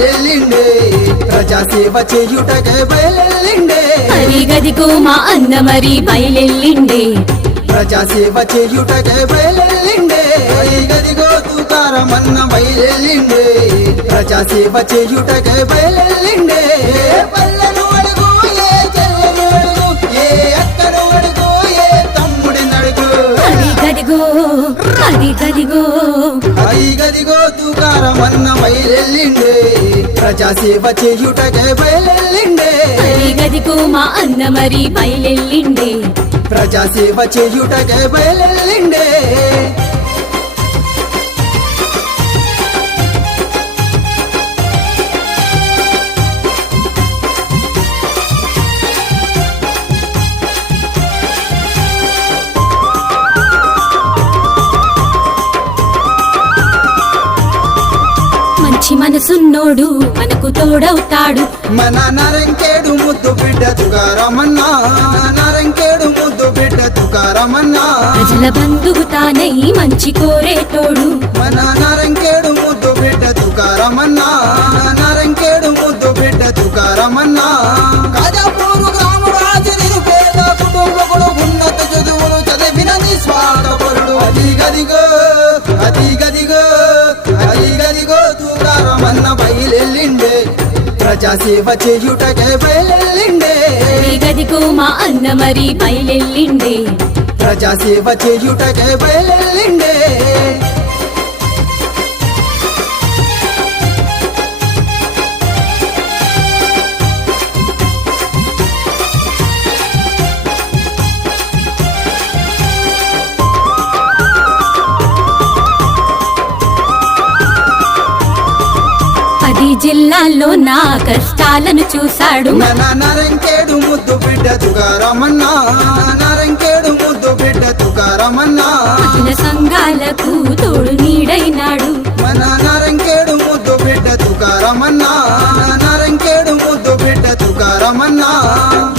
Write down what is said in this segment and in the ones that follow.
బయలెల్లిండే ప్రజాసేవ చేయుటకే బయలెల్లిండే అదిగదిగో మా అన్న మరి బయలెల్లిండే ప్రజాసేవ చేయుటకే బయలెల్లిండే అదిగదిగో తుకారమన్న బయలెల్లిండే ప్రజాసేవ చేయుటకే బయలెల్లిండే పల్లెను అడుగు ఏ చెల్లెను అడుగు ఏ అక్కను అడుగు ఏ తమ్ముడిని అడుగు అదిగదిగో అదిగదిగో అదిగదిగో తుకారమన్న బయలెల్లిండే ప్రజాసేవ చేయుటకే బయలెల్లిండే అదిగదిగో మా అన్న మరి బయలెల్లిండే ప్రజాసేవ చేయుటకే బయలెల్లిండే మంచి మనసున్నోడు మనకు తోడవుతాడు మన నరంకేడు ముద్దు బిడ్డ తుకారమన్నా నరంకేడు ముద్దు బిడ్డ తుకారమన్నా ప్రజల బంధువు తానై మంచి కోరేటోడు మన నరంకేడు ముద్దు బిడ్డ తుకారమన్నా నరంకేడు ముద్దు బిడ్డ తుకారమన్నా కాజాపూరు గ్రామ రాజు నిరుపేద కుటుంబకుడు ఉన్నత చదువులు చదివిన నిస్వార్థపరుడు అదిగదిగో అదిగదిగో అదిగదిగో తుకారమన్న బయలెల్లిండే ప్రజాసేవ చేయుటకే బయలెల్లిండే అదిగదిగో మా అన్న మరి బయలెల్లిండే ప్రజాసేవ చేయుటకే బయలెల్లిండే పది జిల్లాల్లో నా కష్టాలను చూశాడు మన నరంకేడు ముద్దు బిడ్డ తుకారమన్నా నరంకేడు ముద్దు బిడ్డ తుకారమన్నా మహిళ సంఘాలకు తోడు నీడైనాడు మన నరంకేడు ముద్దు బిడ్డ తుకారమన్నా నరంకేడు ముద్దు బిడ్డ తుకారమన్నా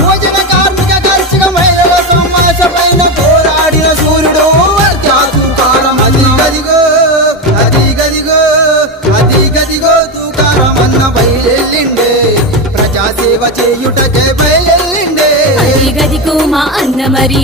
భోజన కార్మిక కర్షక మహిళల సమాస పైన పోరాడిన సూర్యుడు వర్గా తుకారం అదిగదిగో అదిగదిగో అదిగదిగో తుకారమన్న బయలెల్లిండే ప్రజాసేవ చేయుటకే బయలెల్లిండే అదిగదిగో మా అన్న మరి